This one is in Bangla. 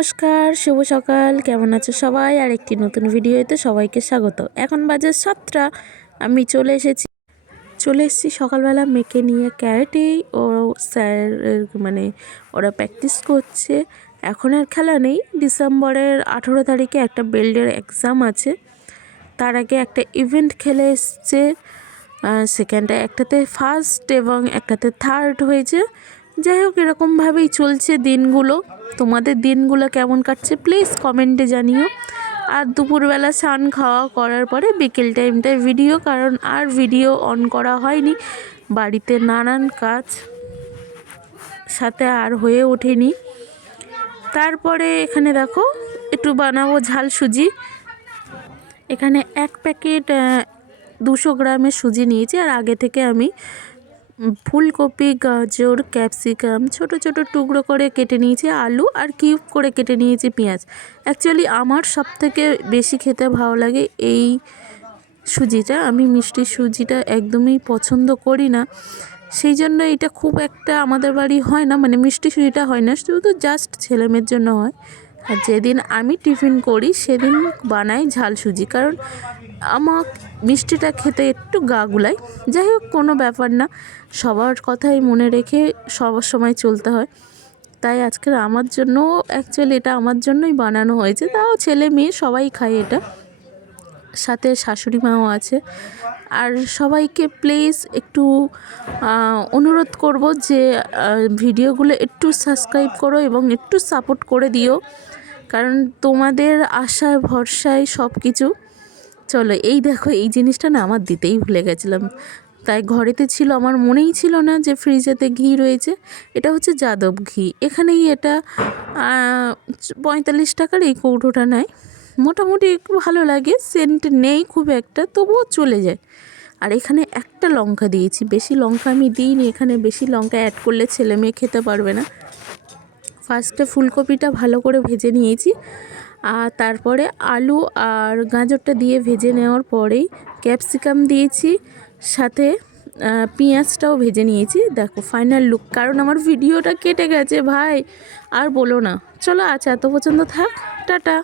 নমস্কার, শুভ সকাল। কেমন আছো সবাই? আর একটি নতুন ভিডিওতে সবাইকে স্বাগত। এখন বাজে 7টা। আমি চলে এসেছি সকালবেলা মেয়েকে নিয়ে ক্যারেটেই। ও স্যার মানে ওরা প্র্যাকটিস করছে। এখন আর খেলা নেই, ডিসেম্বরের 18 তারিখে একটা বেল্টের এক্সাম আছে। তার আগে একটা ইভেন্ট খেলে এসছে। সেকেন্ডে একটাতে ফার্স্ট এবং একটাতে থার্ড হয়েছে। যাই হোক, এরকমভাবেই চলছে দিনগুলো। তোমাদের দিনগুলো কেমন কাটছে প্লিজ কমেন্টে জানিও। আর দুপুরবেলা স্নান খাওয়া করার পরে বিকেল টাইমটায় ভিডিও, কারণ আর ভিডিও অন করা হয়নি, বাড়িতে নানান কাজ সাথে আর হয়ে ওঠেনি। তারপরে এখানে দেখো একটু বানাবো ঝাল সুজি। এখানে এক প্যাকেট 200 গ্রামের সুজি নিয়েছি। আর আগে থেকে আমি ফুলকপি, গাজর, ক্যাপসিকাম ছোট ছোট টুকরো করে কেটে নিয়েছি, আলু আর কিউব করে কেটে নিয়েছি পেঁয়াজ। অ্যাকচুয়ালি আমার সবথেকে বেশি খেতে ভালো লাগে এই সুজিটা। আমি মিষ্টি সুজিটা একদমই পছন্দ করি না, সেই জন্য এটা খুব একটা আমাদের বাড়ি হয় না, মানে মিষ্টি সুজিটা হয় না, শুধু জাস্ট ছেলেমেয়ের জন্য হয়। আর যেদিন আমি টিফিন করি সেদিন বানাই ঝাল সুজি, কারণ আমার মিষ্টিটা খেতে একটু গা গুলাই। যাই হোক, কোনো ব্যাপার না, সবার কথাই মনে রেখে সবার সময় চলতে হয়। তাই আজকের আমার জন্য, অ্যাকচুয়ালি এটা আমার জন্যই বানানো হয়েছে। তাও ছেলে মেয়ে সবাই খায় এটা, সাথে শাশুড়ি মাও আছে। আর সবাইকে প্লিজ একটু অনুরোধ করব যে ভিডিওগুলো একটু সাবস্ক্রাইব করো এবং একটু সাপোর্ট করে দিও, কারণ তোমাদের আশায় ভরসায় সব কিছু। চলো, এই দেখো, এই জিনিসটা না আমার দিতেই ভুলে গেছিলাম, তাই ঘরেতে ছিল, আমার মনেই ছিল না যে ফ্রিজেতে ঘি রয়েছে। এটা হচ্ছে যাদব ঘি। এখানেই এটা 45 টাকার এই কৌটোটা নেয়। মোটামুটি একটু ভালো লাগে, সেন্ট নেই খুব একটা, তবুও চলে যায়। আর এখানে একটা লঙ্কা দিয়েছি, বেশি লঙ্কা আমি দিইনি, এখানে বেশি লঙ্কা অ্যাড করলে ছেলে মেয়ে খেতে পারবে না। ফার্স্টে ফুলকপিটা ভালো করে ভেজে নিয়েছি, আর তারপরে আলু আর গাজরটা দিয়ে ভেজে নেওয়ার পরেই ক্যাপসিকাম দিয়েছি, সাথে পেঁয়াজটাও ভেজে নিয়েছি। দেখো ফাইনাল লুক, কারণ আমার ভিডিওটা কেটে গেছে ভাই, আর বলো না। চলো, আজ এত পর্যন্ত থাক, টাটা।